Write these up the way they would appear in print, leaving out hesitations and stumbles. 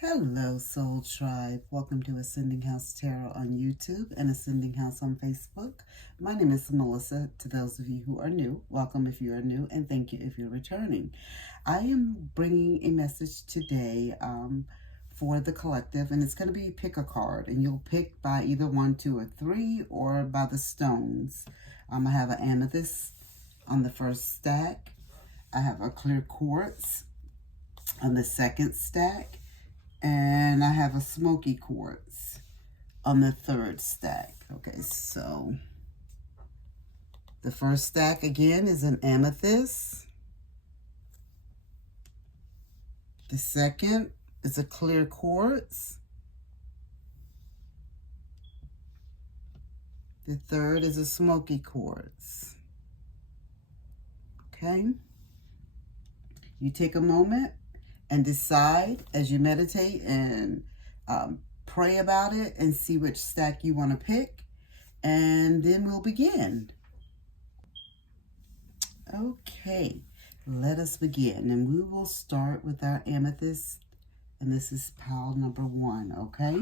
Hello, Soul Tribe. Welcome to Ascending House Tarot on YouTube and Ascending House on Facebook. My name is Melissa. To those of you who are new, welcome if you are new, and thank you if you're returning. I am bringing a message today for the collective, and it's going to be pick a card, and you'll pick by either 1, 2, or 3, or by the stones. I have an amethyst on the first stack. I have a clear quartz on the second stack. And I have a smoky quartz on the third stack. Okay, so the first stack again is an amethyst. The second is a clear quartz. The third is a smoky quartz. Okay, you take a moment and decide as you meditate and pray about it and see which stack you want to pick, and then we'll begin. Okay, let us begin, and we will start with our amethyst, and this is pile number 1. Okay,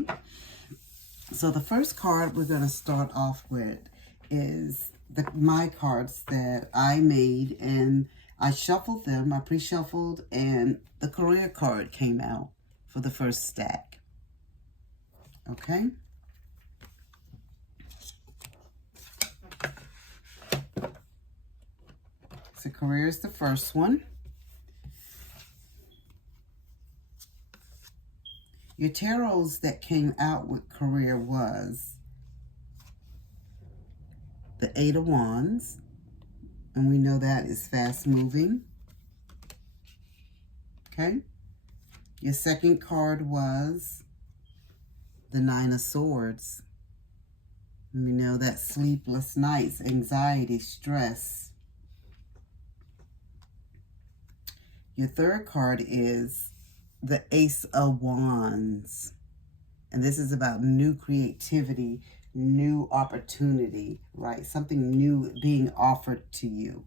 so the first card we're going to start off with is my cards that I made, and I shuffled them, I pre-shuffled, and the career card came out for the first stack. Okay? So career is the first one. Your tarots that came out with career was the 8 of Wands. And we know that is fast moving. Okay. Your second card was the 9 of Swords. And we know that sleepless nights, anxiety, stress. Your third card is the Ace of Wands. And this is about new creativity, new opportunity, right? Something new being offered to you.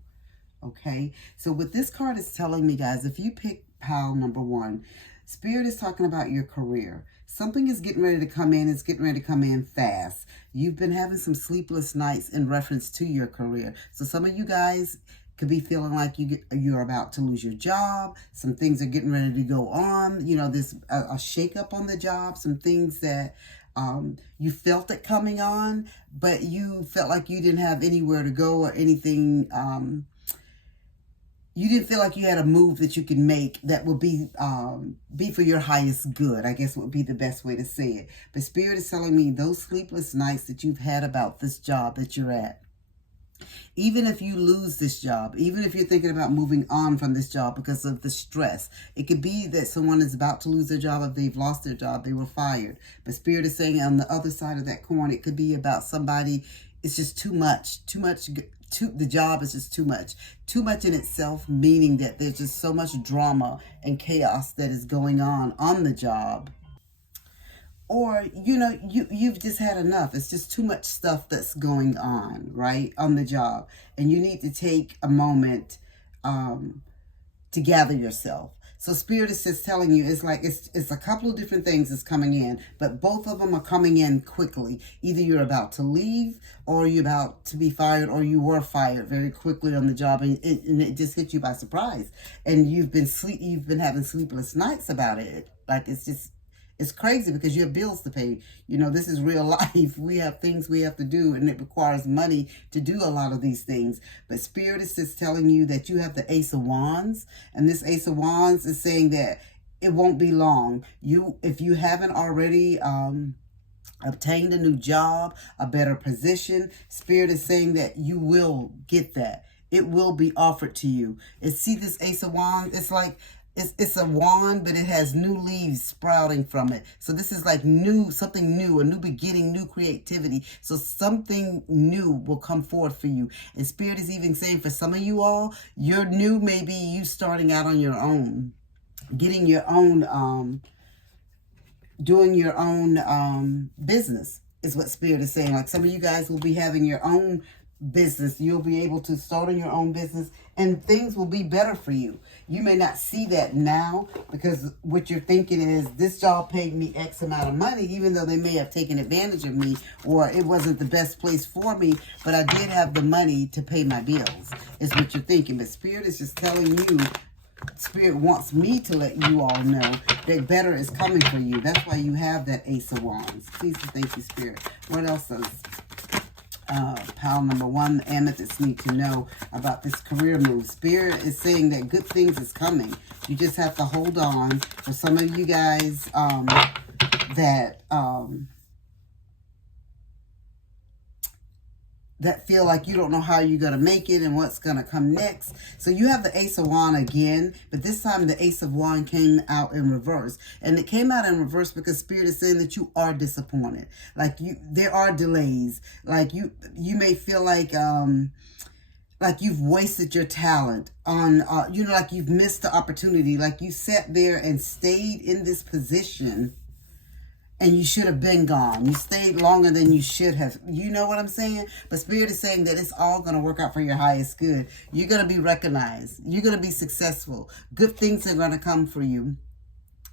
Okay, so what this card is telling me, guys, if you pick pile number 1, Spirit is talking about your career. Something is getting ready to come in. It's getting ready to come in fast. You've been having some sleepless nights in reference to your career. So some of you guys could be feeling like you're about to lose your job. Some things are getting ready to go on. You know, there's a shakeup on the job. Some things that you felt it coming on, but you felt like you didn't have anywhere to go or anything. You didn't feel like you had a move that you could make that would be for your highest good, I guess would be the best way to say it. But Spirit is telling me those sleepless nights that you've had about this job that you're at, even if you lose this job, even if you're thinking about moving on from this job because of the stress, it could be that someone is about to lose their job. If they've lost their job, they were fired. But Spirit is saying on the other side of that coin, it could be about somebody, it's just too much, the job is just too much in itself, meaning that there's just so much drama and chaos that is going on the job. Or, you know, you've just had enough. It's just too much stuff that's going on, right, on the job. And you need to take a moment to gather yourself. So Spirit is just telling you, it's like, it's a couple of different things that's coming in, but both of them are coming in quickly. Either you're about to leave, or you're about to be fired, or you were fired very quickly on the job, and it just hit you by surprise. And you've been having sleepless nights about it. Like, it's crazy because you have bills to pay. You know, this is real life. We have things we have to do, and it requires money to do a lot of these things. But Spirit is just telling you that you have the Ace of Wands, and this Ace of Wands is saying that it won't be long. If you haven't already obtained a new job, a better position, Spirit is saying that you will get that. It will be offered to you. And see this Ace of Wands? It's like, it's a wand, but it has new leaves sprouting from it. So this is like something new, a new beginning, new creativity. So something new will come forth for you. And Spirit is even saying for some of you all, your new may be you starting out on your own, getting your own, doing your own business is what Spirit is saying. Like some of you guys will be having your own business. You'll be able to start on your own business and things will be better for you. You may not see that now because what you're thinking is this job paid me X amount of money, even though they may have taken advantage of me or it wasn't the best place for me, but I did have the money to pay my bills, is what you're thinking. But Spirit is just telling you, Spirit wants me to let you all know that better is coming for you. That's why you have that Ace of Wands. Please and thank you, Spirit. What else does pile number 1, the amethyst, need to know about this career move? Spirit is saying that good things is coming. You just have to hold on. For some of you guys that feel like you don't know how you're going to make it and what's going to come next. So you have the Ace of Wands again, but this time the Ace of Wands came out in reverse. And it came out in reverse because Spirit is saying that you are disappointed. Like there are delays. Like you may feel like you've wasted your talent on, like you've missed the opportunity. Like you sat there and stayed in this position and you should have been gone. You stayed longer than you should have. You know what I'm saying? But Spirit is saying that it's all going to work out for your highest good. You're going to be recognized. You're going to be successful. Good things are going to come for you.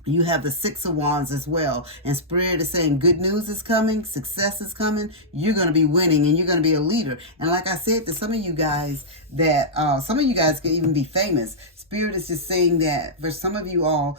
You have the Six of Wands as well. And Spirit is saying good news is coming. Success is coming. You're going to be winning and you're going to be a leader. And like I said to some of you guys that some of you guys could even be famous. Spirit is just saying that for some of you all,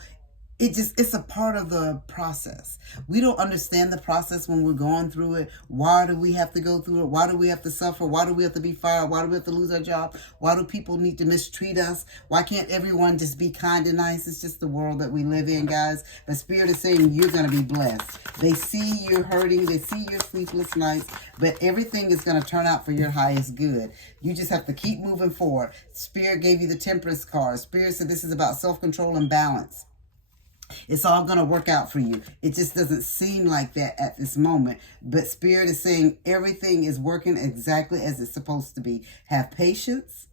it's a part of the process. We don't understand the process when we're going through it. Why do we have to go through it? Why do we have to suffer? Why do we have to be fired? Why do we have to lose our job? Why do people need to mistreat us? Why can't everyone just be kind and nice? It's just the world that we live in, guys. But Spirit is saying you're going to be blessed. They see you're hurting. They see your sleepless nights. But everything is going to turn out for your highest good. You just have to keep moving forward. Spirit gave you the Temperance card. Spirit said this is about self-control and balance. It's all going to work out for you. It just doesn't seem like that at this moment. But Spirit is saying everything is working exactly as it's supposed to be. Have patience,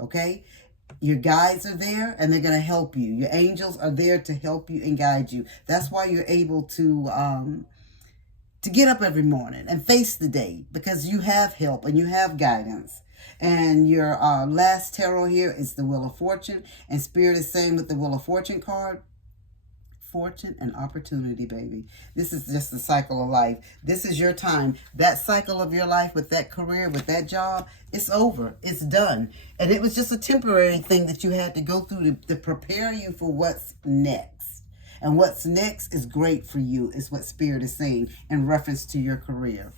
okay? Your guides are there and they're going to help you. Your angels are there to help you and guide you. That's why you're able to get up every morning and face the day, because you have help and you have guidance. And your last tarot here is the Wheel of Fortune. And Spirit is saying with the Wheel of Fortune card, fortune and opportunity, baby. This is just the cycle of life. This is your time. That cycle of your life with that career, with that job, it's over. It's done. And it was just a temporary thing that you had to go through to prepare you for what's next. And what's next is great for you, is what Spirit is saying in reference to your career.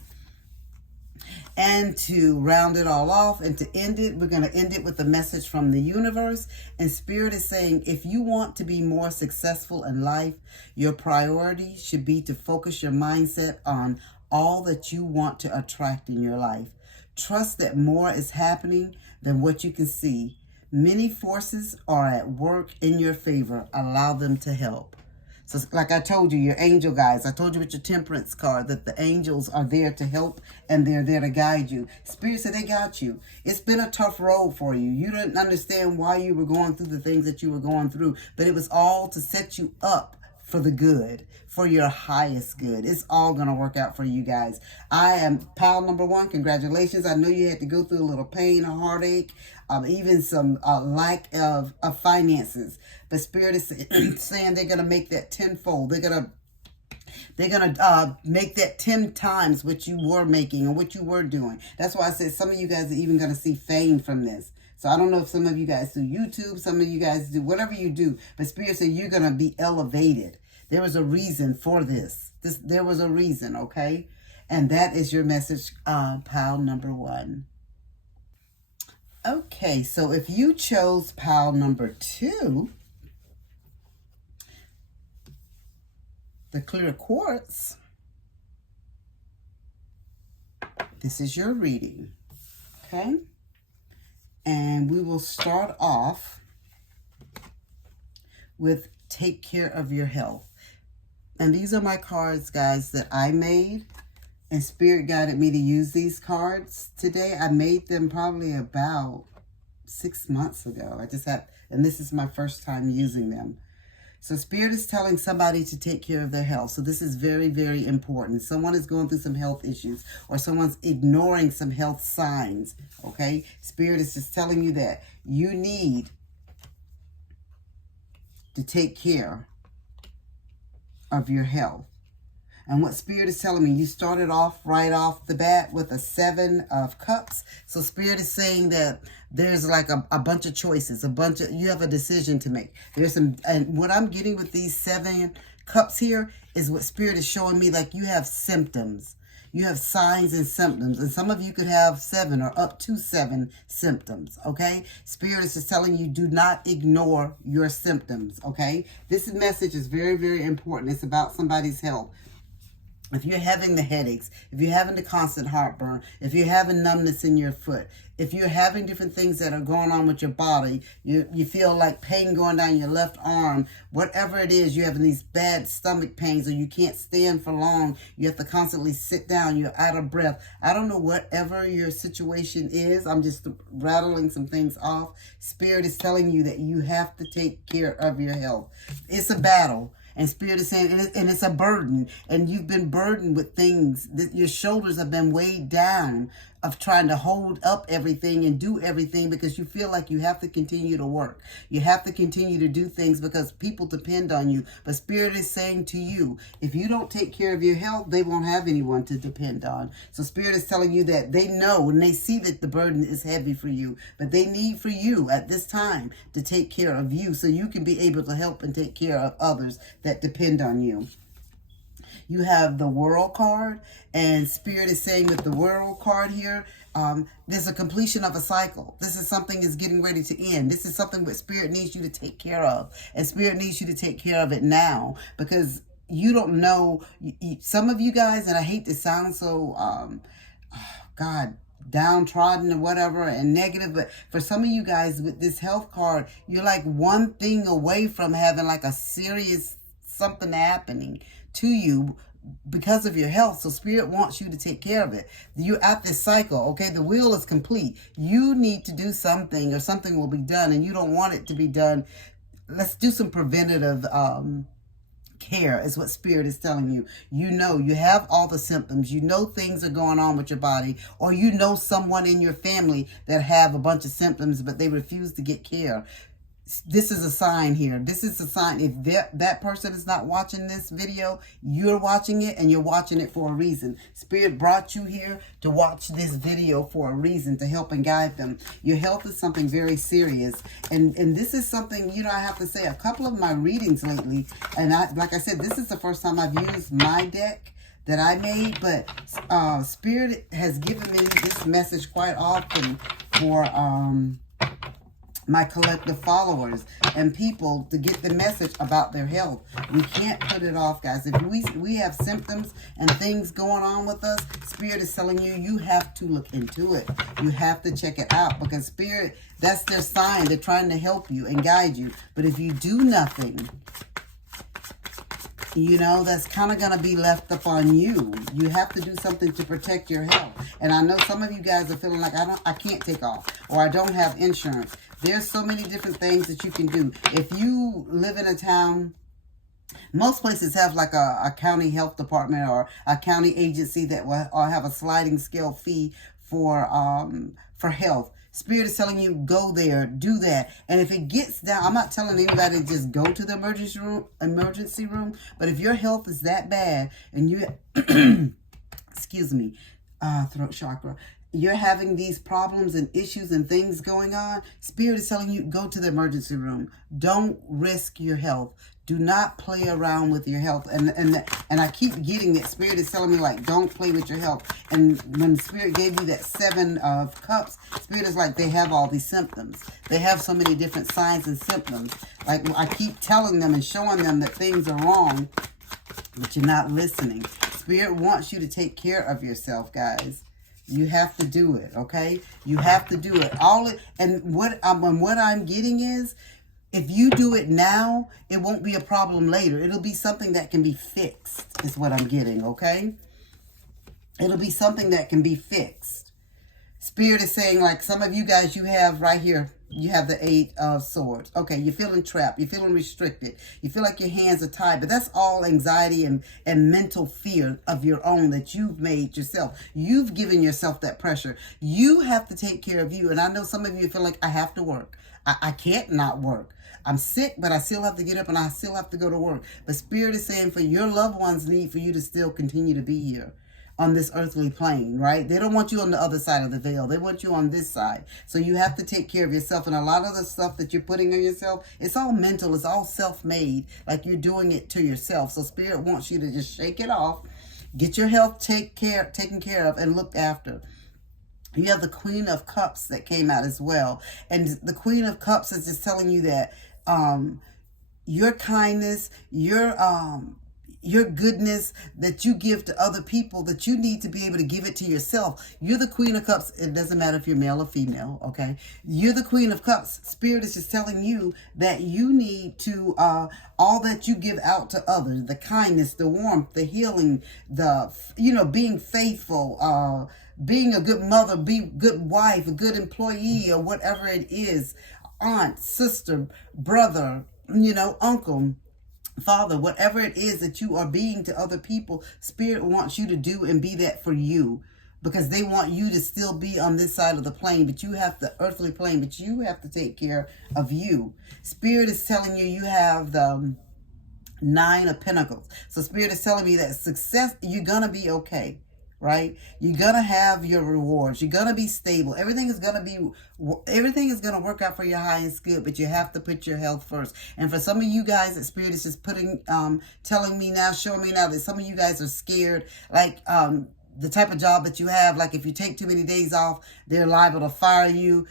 And to round it all off and to end it, we're going to end it with a message from the universe. And Spirit is saying, if you want to be more successful in life, your priority should be to focus your mindset on all that you want to attract in your life. Trust that more is happening than what you can see. Many forces are at work in your favor. Allow them to help. So like I told you, your angel guides, I told you with your Temperance card that the angels are there to help and they're there to guide you. Spirit said they got you. It's been a tough road for you. You didn't understand why you were going through the things that you were going through, but it was all to set you up for the good, for your highest good. It's all going to work out for you guys. I am pile number 1. Congratulations. I know you had to go through a little pain, a heartache, even some lack of finances. But Spirit is saying they're going to make that tenfold. They're going to make that 10 times what you were making and what you were doing. That's why I said some of you guys are even going to see fame from this. So I don't know if some of you guys do YouTube, some of you guys do whatever you do, but Spirit said you're going to be elevated. There was a reason for this. There was a reason, okay? And that is your message, pile number 1. Okay, so if you chose pile number 2, the clear quartz, this is your reading, okay? And we will start off with take care of your health. And these are my cards, guys, that I made. And Spirit guided me to use these cards today. I made them probably about 6 months ago. And this is my first time using them. So Spirit is telling somebody to take care of their health. So this is very, very important. Someone is going through some health issues, or someone's ignoring some health signs, okay? Spirit is just telling you that you need to take care of your health. And what Spirit is telling me, you started off right off the bat with a 7 of Cups. So Spirit is saying that there's like a bunch of choices, you have a decision to make. There's some, and what I'm getting with these 7 Cups here is what Spirit is showing me, like you have symptoms. You have signs and symptoms, and some of you could have 7 or up to 7 symptoms, okay? Spirit is just telling you, do not ignore your symptoms, okay? This message is very, very important. It's about somebody's health. If you're having the headaches, if you're having the constant heartburn, if you're having numbness in your foot, if you're having different things that are going on with your body, you feel like pain going down your left arm, whatever it is, you're having these bad stomach pains, or you can't stand for long, you have to constantly sit down, you're out of breath. I don't know, whatever your situation is, I'm just rattling some things off. Spirit is telling you that you have to take care of your health. It's a battle. And Spirit is saying, and it's a burden, and you've been burdened with things, that your shoulders have been weighed down of trying to hold up everything and do everything, because you feel like you have to continue to work. You have to continue to do things because people depend on you. But Spirit is saying to you, if you don't take care of your health, they won't have anyone to depend on. So Spirit is telling you that they know and they see that the burden is heavy for you, but they need for you at this time to take care of you so you can be able to help and take care of others that depend on you. You have the World card, and Spirit is saying with the World card here, there's a completion of a cycle. This is something is getting ready to end. This is something that Spirit needs you to take care of, and Spirit needs you to take care of it now, because you don't know, some of you guys, and I hate to sound so, God, downtrodden or whatever and negative, but for some of you guys with this health card, you're like one thing away from having like a serious something happening to you because of your health. So Spirit wants you to take care of it. You're at this cycle, okay? The wheel is complete. You need to do something, or something will be done, and you don't want it to be done. Let's do some preventative care is what Spirit is telling you. You know, you have all the symptoms. You know things are going on with your body, or you know someone in your family that have a bunch of symptoms, but they refuse to get care. This is a sign here. This is a sign. If that person is not watching this video, you're watching it, and you're watching it for a reason. Spirit brought you here to watch this video for a reason, to help and guide them. Your health is something very serious. And this is something, you know, I have to say, a couple of my readings lately, and like I said, this is the first time I've used my deck that I made, but Spirit has given me this message quite often for my collective followers and people to get the message about their health. We can't put it off, guys. If we have symptoms and things going on with us, Spirit is telling you, you have to look into it. You have to check it out, because Spirit, that's their sign. They're trying to help you and guide you. But if you do nothing, you know, that's kind of going to be left up on you. You have to do something to protect your health. And I know some of you guys are feeling like, I can't take off, or I don't have insurance. There's so many different things that you can do. If you live in a town, most places have like a county health department or a county agency that will have a sliding scale fee for health. Spirit is telling you, go there, do that. And if it gets down, I'm not telling anybody to just go to the emergency room, but if your health is that bad and you, excuse me, throat chakra, you're having these problems and issues and things going on, Spirit is telling you, go to the emergency room. Don't risk your health. Do not play around with your health. And I keep getting that Spirit is telling me, like, don't play with your health. And when Spirit gave you that 7 of Cups, Spirit is like, they have all these symptoms. They have so many different signs and symptoms. Like, I keep telling them and showing them that things are wrong, but you're not listening. Spirit wants you to take care of yourself, guys. You have to do it, okay? You have to do it. And what I'm getting is, if you do it now, it won't be a problem later. It'll be something that can be fixed, is what I'm getting, okay? It'll be something that can be fixed. Spirit is saying, like some of you guys, you have right here, You have the Eight of Swords. Okay, you're feeling trapped. You're feeling restricted. You feel like your hands are tied, but that's all anxiety and mental fear of your own that you've made yourself. You've given yourself that pressure. You have to take care of you. And I know some of you feel like, I have to work. I can't not work. I'm sick, but I still have to get up and I still have to go to work. But Spirit is saying for your loved ones need for you to still continue to be here on this earthly plane, right? They don't want you on the other side of the veil. They want you on this side. So you have to take care of yourself. And a lot of the stuff that you're putting on yourself, it's all mental. It's all self-made. Like you're doing it to yourself. So Spirit wants you to just shake it off. Get your health taken care of and looked after. You have the Queen of Cups that came out as well. And the Queen of Cups is just telling you that your kindness, your goodness that you give to other people, that you need to be able to give it to yourself. You're the Queen of Cups. It doesn't matter if you're male or female, okay? You're the Queen of Cups. Spirit is just telling you that you need to, all that you give out to others, the kindness, the warmth, the healing, the, being faithful, being a good mother, be a good wife, a good employee, or whatever it is, aunt, sister, brother, uncle, Father, whatever it is that you are being to other people, Spirit wants you to do and be that for you, because they want you to still be on this side of the plane, but you have the earthly plane, but you have to take care of you. Spirit is telling you you have the Nine of Pentacles. So Spirit is telling me that success, you're going to be okay. Right? You're going to have your rewards. You're going to be stable. Everything is going to work out for your highest good, but you have to put your health first. And for some of you guys, that Spirit is just telling me now, showing me now that some of you guys are scared, like, the type of job that you have, like if you take too many days off, they're liable to fire you.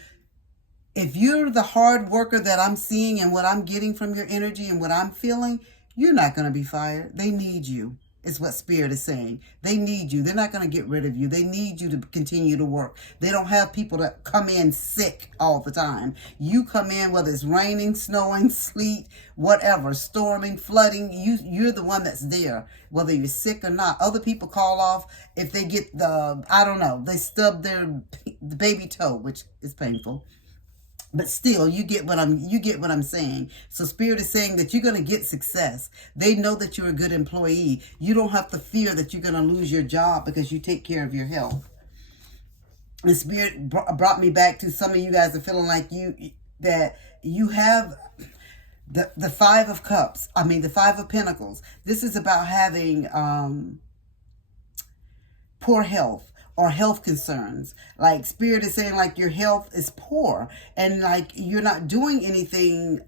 If you're the hard worker that I'm seeing and what I'm getting from your energy and what I'm feeling, you're not going to be fired. They need you. Is what Spirit is saying. They need you. They're not going to get rid of you. They need you to continue to work. They don't have people that come in sick all the time. You come in, whether it's raining, snowing, sleet, whatever, storming, flooding, you're the one that's there, whether you're sick or not. Other people call off if they get they stub the baby toe, which is painful. But still, you get what I'm saying. So Spirit is saying that you're going to get success. They know that you're a good employee. You don't have to fear that you're going to lose your job because you take care of your health. And Spirit brought me back to some of you guys are feeling like you have the Five of Cups. I mean, the Five of Pentacles. This is about having poor health or health concerns. Like Spirit is saying like your health is poor and like you're not doing anything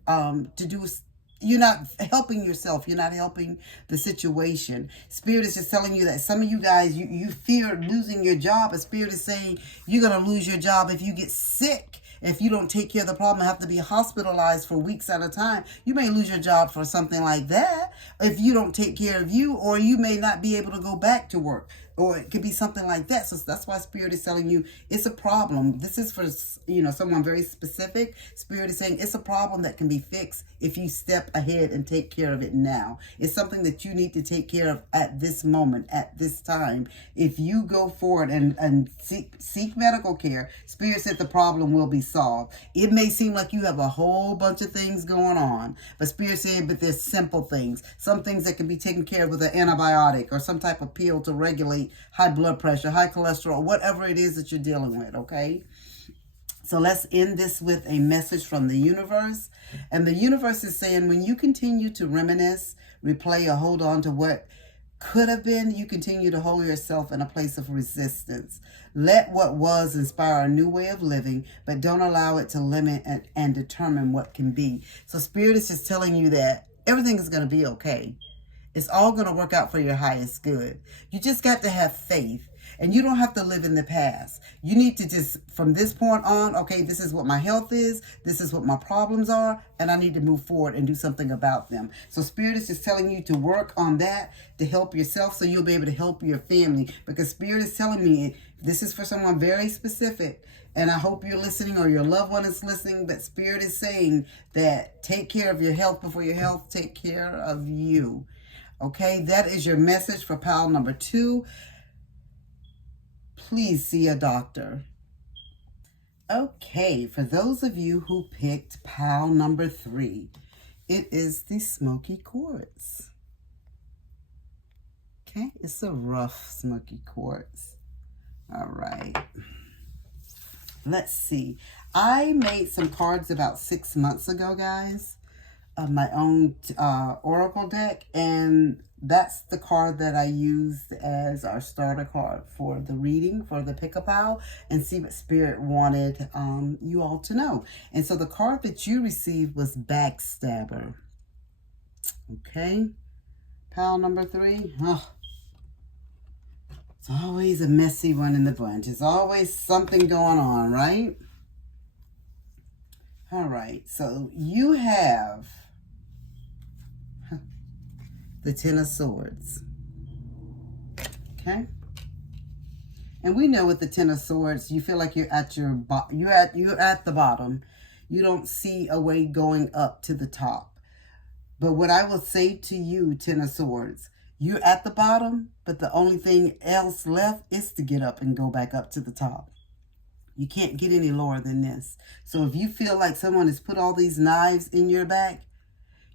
you're not helping yourself. You're not helping the situation. Spirit is just telling you that some of you guys, you fear losing your job. But Spirit is saying you're going to lose your job if you get sick. If you don't take care of the problem and have to be hospitalized for weeks at a time, you may lose your job for something like that if you don't take care of you, or you may not be able to go back to work, or it could be something like that. So that's why Spirit is telling you it's a problem. This is for, someone very specific. Spirit is saying it's a problem that can be fixed if you step ahead and take care of it now. It's something that you need to take care of at this moment, at this time. If you go forward and seek medical care, Spirit said the problem will be solved. It may seem like you have a whole bunch of things going on, but Spirit said, but there's simple things. Some things that can be taken care of with an antibiotic or some type of pill to regulate high blood pressure, high cholesterol, whatever it is that you're dealing with, okay? So let's end this with a message from the universe. And the universe is saying when you continue to reminisce, replay, or hold on to what could have been, you continue to hold yourself in a place of resistance. Let what was inspire a new way of living, but don't allow it to limit and determine what can be. So Spirit is just telling you that everything is going to be okay. It's all going to work out for your highest good. You just got to have faith. And you don't have to live in the past. You need to just, from this point on, okay, this is what my health is. This is what my problems are. And I need to move forward and do something about them. So Spirit is just telling you to work on that to help yourself so you'll be able to help your family. Because Spirit is telling me this is for someone very specific. And I hope you're listening or your loved one is listening. But Spirit is saying that take care of your health before your health take care of you. Okay, that is your message for pile number 2. Please see a doctor. Okay, for those of you who picked pile number 3, it is the Smoky Quartz. Okay, it's a rough Smoky Quartz. All right. Let's see. I made some cards about 6 months ago, guys, of my own Oracle deck, and that's the card that I used as our starter card for the reading, for the pick-a-pile, and see what Spirit wanted you all to know. And so the card that you received was Backstabber. Okay, pile number 3. Oh, it's always a messy one in the bunch. It's always something going on, right? All right, so you have the Ten of Swords. Okay? And we know with the Ten of Swords, you feel like you're at you're at the bottom. You don't see a way going up to the top. But what I will say to you, Ten of Swords, you're at the bottom, but the only thing else left is to get up and go back up to the top. You can't get any lower than this. So if you feel like someone has put all these knives in your back,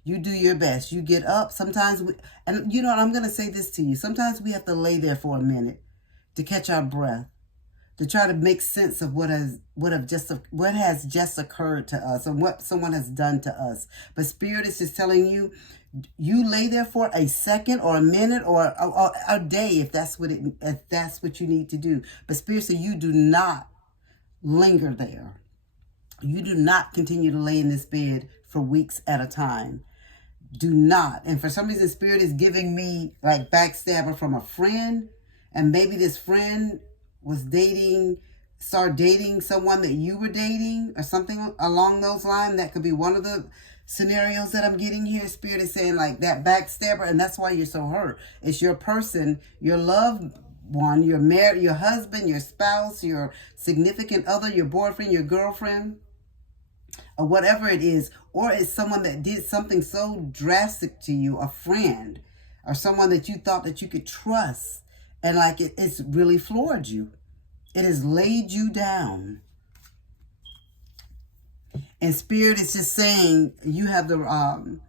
you do your best. You get up. Sometimes, and you know what, I'm going to say this to you. Sometimes we have to lay there for a minute to catch our breath, to try to make sense of what has just occurred to us and what someone has done to us. But Spirit is just telling you, you lay there for a second or a minute or a day if that's what you need to do. But Spirit says you do not linger there. You do not continue to lay in this bed for weeks at a time. Do not. And for some reason, Spirit is giving me like backstabber from a friend, and maybe this friend was started dating someone that you were dating or something along those lines. That could be one of the scenarios that I'm getting here. Spirit is saying like that backstabber, and that's why you're so hurt. It's your person, your loved one, your married, your husband, your spouse, your significant other, your boyfriend, your girlfriend, or whatever it is, or it's someone that did something so drastic to you, a friend, or someone that you thought that you could trust, and like it's really floored you. It has laid you down. And Spirit is just saying you have the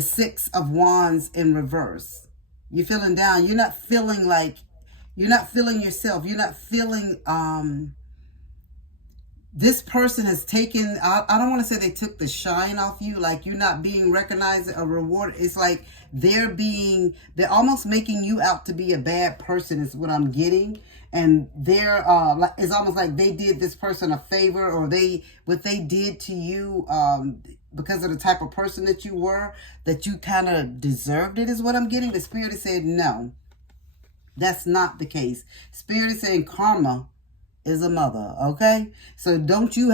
Six of Wands in reverse. You're feeling down. You're not feeling yourself. You're not feeling this person has taken, I don't want to say they took the shine off you, like you're not being recognized or rewarded. It's like they're almost making you out to be a bad person is what I'm getting. And it's almost like they did this person a favor, or what they did to you because of the type of person that you were, that you kind of deserved it is what I'm getting. The Spirit has said, no, that's not the case. Spirit is saying karma is a mother, okay? So don't you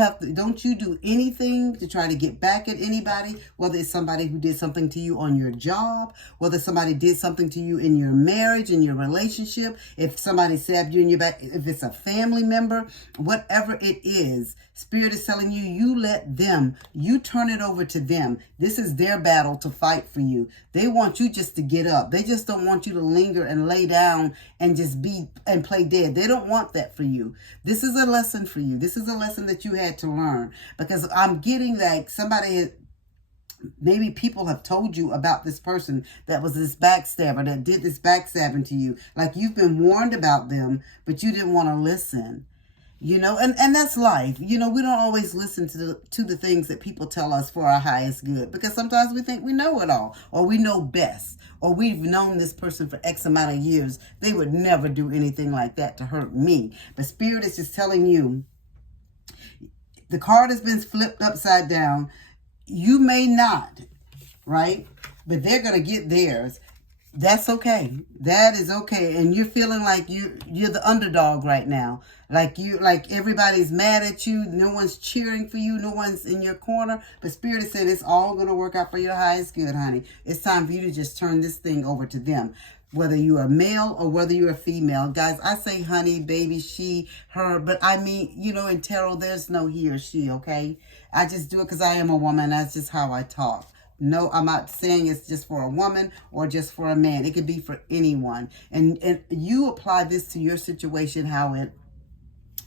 do anything to try to get back at anybody, whether it's somebody who did something to you on your job, whether somebody did something to you in your marriage, in your relationship, if somebody stabbed you in your back, if it's a family member, whatever it is, Spirit is telling you, you turn it over to them. This is their battle to fight for you. They want you just to get up. They just don't want you to linger and lay down and just play dead. They don't want that for you. This is a lesson for you. This is a lesson that you had to learn, because I'm getting like maybe people have told you about this person that was this backstabber, that did this backstabbing to you. Like you've been warned about them, but you didn't want to listen. You know, and that's life. You know, we don't always listen to the things that people tell us for our highest good, because sometimes we think we know it all, or we know best, or we've known this person for X amount of years. They would never do anything like that to hurt me. But Spirit is just telling you, the card has been flipped upside down. You may not, right? But they're going to get theirs. That's okay. That is okay. And you're feeling like you're the underdog right now. Like everybody's mad at you. No one's cheering for you. No one's in your corner. But Spirit is saying it's all going to work out for your highest good, honey. It's time for you to just turn this thing over to them. Whether you're a male or whether you're a female. Guys, I say honey, baby, she, her. But I mean, you know, in tarot, there's no he or she, okay? I just do it because I am a woman. That's just how I talk. No, I'm not saying it's just for a woman or just for a man. It could be for anyone. And you apply this to your situation, how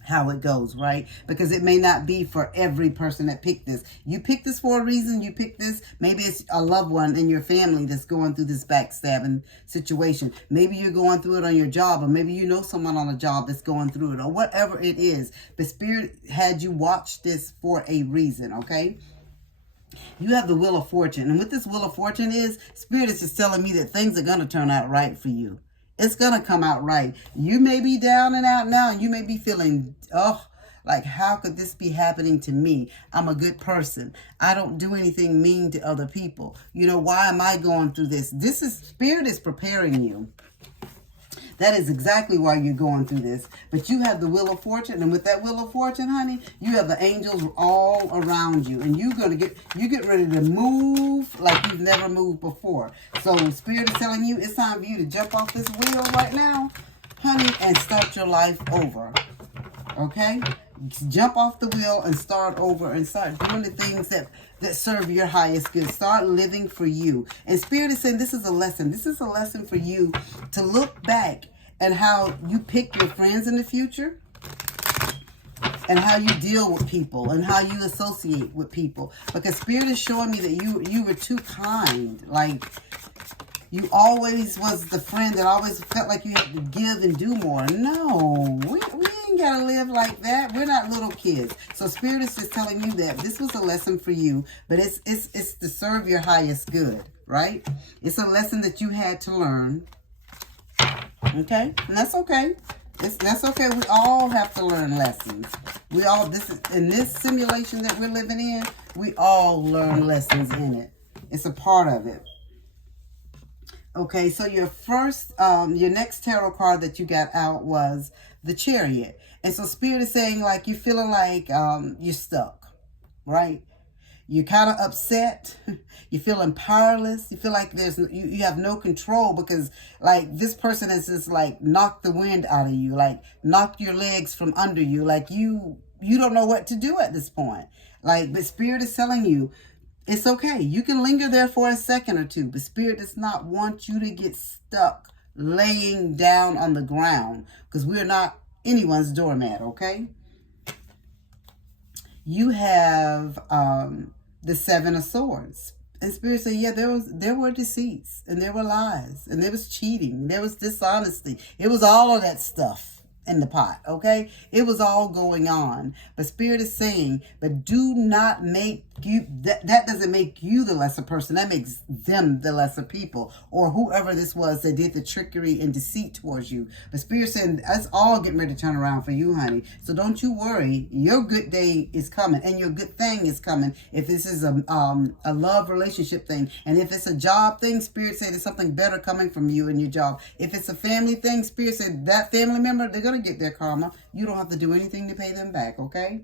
how it goes, right? Because it may not be for every person that picked this. You picked this for a reason. You picked this. Maybe it's a loved one in your family that's going through this backstabbing situation. Maybe you're going through it on your job, or maybe you know someone on a job that's going through it, or whatever it is. The Spirit had you watch this for a reason, okay? You have the Wheel of Fortune. And what this Wheel of Fortune is, Spirit is just telling me that things are going to turn out right for you. It's going to come out right. You may be down and out now, and you may be feeling, like, how could this be happening to me? I'm a good person. I don't do anything mean to other people. You know, why am I going through this? Spirit is preparing you. That is exactly why you're going through this. But you have the Wheel of Fortune, and with that Wheel of Fortune, honey, you have the angels all around you, and you get ready to move like you've never moved before. So Spirit is telling you it's time for you to jump off this wheel right now, honey, and start your life over. Okay? Jump off the wheel and start over, and start doing the things that serve your highest good. Start living for you. And Spirit is saying this is a lesson. This is a lesson for you to look back at how you pick your friends in the future, and how you deal with people, and how you associate with people. Because Spirit is showing me that you were too kind. Like, you always was the friend that always felt like you had to give and do more. No, we ain't got to live like that. We're not little kids. So Spirit is just telling you that this was a lesson for you, but it's to serve your highest good, right? It's a lesson that you had to learn. Okay? And that's okay. That's okay. We all have to learn lessons. In this simulation that we're living in, we all learn lessons in it. It's a part of it. Okay, so your next tarot card that you got out was the Chariot. And so Spirit is saying, like, you're feeling like you're stuck, right? You're kind of upset. You're feeling powerless. You feel like you have no control, because, like, this person has just, like, knocked the wind out of you, like, knocked your legs from under you. Like, you don't know what to do at this point. Like, but Spirit is telling you, it's okay. You can linger there for a second or two, but Spirit does not want you to get stuck laying down on the ground, because we're not anyone's doormat, okay? You have the Seven of Swords. And Spirit said, yeah, there were deceits, and there were lies, and there was cheating, there was dishonesty. It was all of that stuff in the pot, okay? It was all going on. But Spirit is saying, but do not make you, that doesn't make you the lesser person. That makes them the lesser people, or whoever this was that did the trickery and deceit towards you. But Spirit saying, that's all getting ready to turn around for you, honey. So don't you worry. Your good day is coming, and your good thing is coming. If this is a love relationship thing, and if it's a job thing, Spirit said there's something better coming from you in your job. If it's a family thing, Spirit said that family member, they're going to get their karma. You don't have to do anything to pay them back, okay?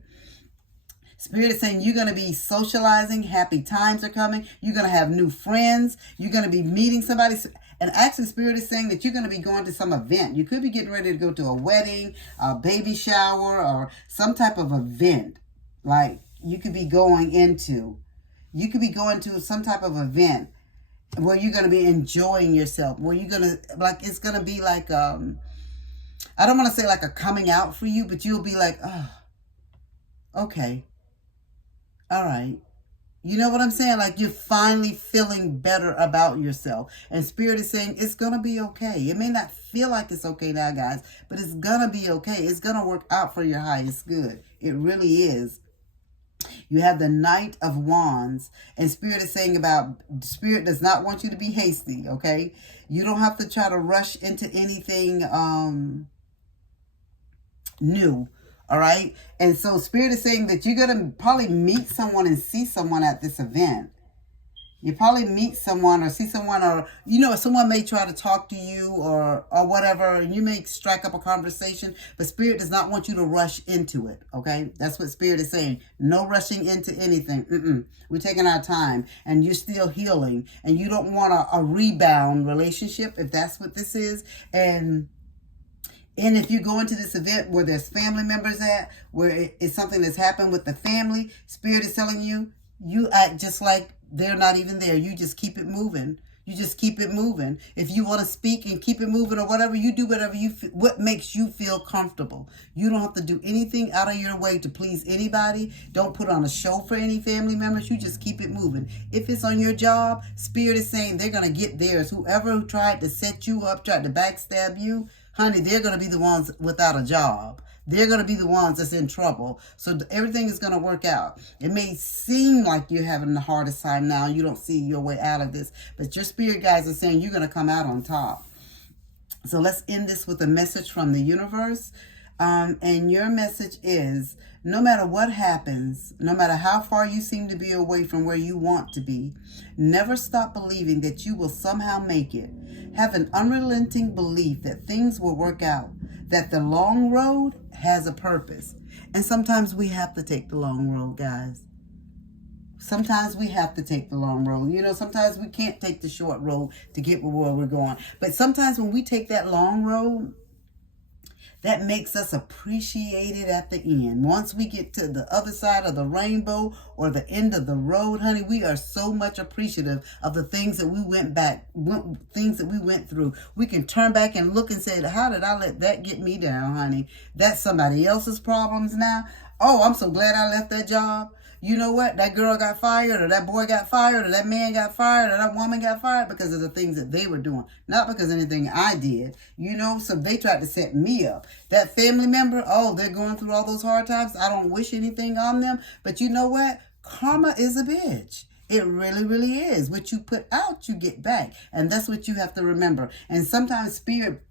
Spirit is saying you're going to be socializing. Happy times are coming. You're going to have new friends. You're going to be meeting somebody. And actually, Spirit is saying that you're going to be going to some event. You could be getting ready to go to a wedding, a baby shower, or some type of event. Like, you could be going into some type of event where you're going to be enjoying yourself. Where you're going to, like, it's going to be like, I don't want to say like a coming out for you, but you'll be like, oh, okay. All right. You know what I'm saying? Like, you're finally feeling better about yourself. And Spirit is saying it's going to be okay. It may not feel like it's okay now, guys, but it's going to be okay. It's going to work out for your highest good. It really is. You have the Knight of Wands, and Spirit is saying Spirit does not want you to be hasty, okay? You don't have to try to rush into anything new. All right. And so Spirit is saying that you're going to probably meet someone and see someone at this event. You probably meet someone or see someone, or, you know, someone may try to talk to you or whatever, and you may strike up a conversation, but Spirit does not want you to rush into it. Okay. That's what Spirit is saying. No rushing into anything. We're taking our time, and you're still healing, and you don't want a rebound relationship, if that's what this is. And if you go into this event where there's family members at, where it's something that's happened with the family, Spirit is telling you, you act just like they're not even there. You just keep it moving. You just keep it moving. If you want to speak and keep it moving or whatever, you do whatever what makes you feel comfortable. You don't have to do anything out of your way to please anybody. Don't put on a show for any family members. You just keep it moving. If it's on your job, Spirit is saying they're going to get theirs. Whoever tried to set you up, tried to backstab you, honey, they're going to be the ones without a job. They're going to be the ones that's in trouble. So everything is going to work out. It may seem like you're having the hardest time now. You don't see your way out of this. But your spirit guides are saying you're going to come out on top. So let's end this with a message from the universe. And your message is, no matter what happens, no matter how far you seem to be away from where you want to be, never stop believing that you will somehow make it. Have an unrelenting belief that things will work out, that the long road has a purpose. And sometimes we have to take the long road, guys. Sometimes we have to take the long road. You know, sometimes we can't take the short road to get where we're going. But sometimes when we take that long road, that makes us appreciate it at the end. Once we get to the other side of the rainbow or the end of the road, honey, we are so much appreciative of the things that we things that we went through. We can turn back and look and say, how did I let that get me down, honey? That's somebody else's problems now. Oh, I'm so glad I left that job. You know what? That girl got fired, or that boy got fired, or that man got fired, or that woman got fired because of the things that they were doing. Not because of anything I did. You know, so they tried to set me up. That family member, oh, they're going through all those hard times. I don't wish anything on them. But you know what? Karma is a bitch. It really, really is. What you put out, you get back. And that's what you have to remember. And sometimes Spirit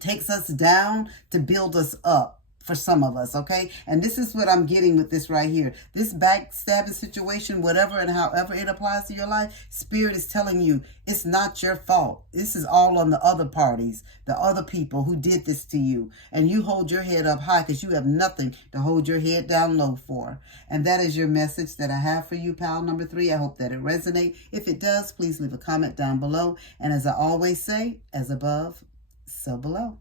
takes us down to build us up. For some of us, okay? And this is what I'm getting with this right here. This backstabbing situation, whatever and however it applies to your life, Spirit is telling you it's not your fault. This is all on the other parties, the other people who did this to you. And you hold your head up high because you have nothing to hold your head down low for. And that is your message that I have for you, pal number 3. I hope that it resonates. If it does, please leave a comment down below. And as I always say, as above, so below.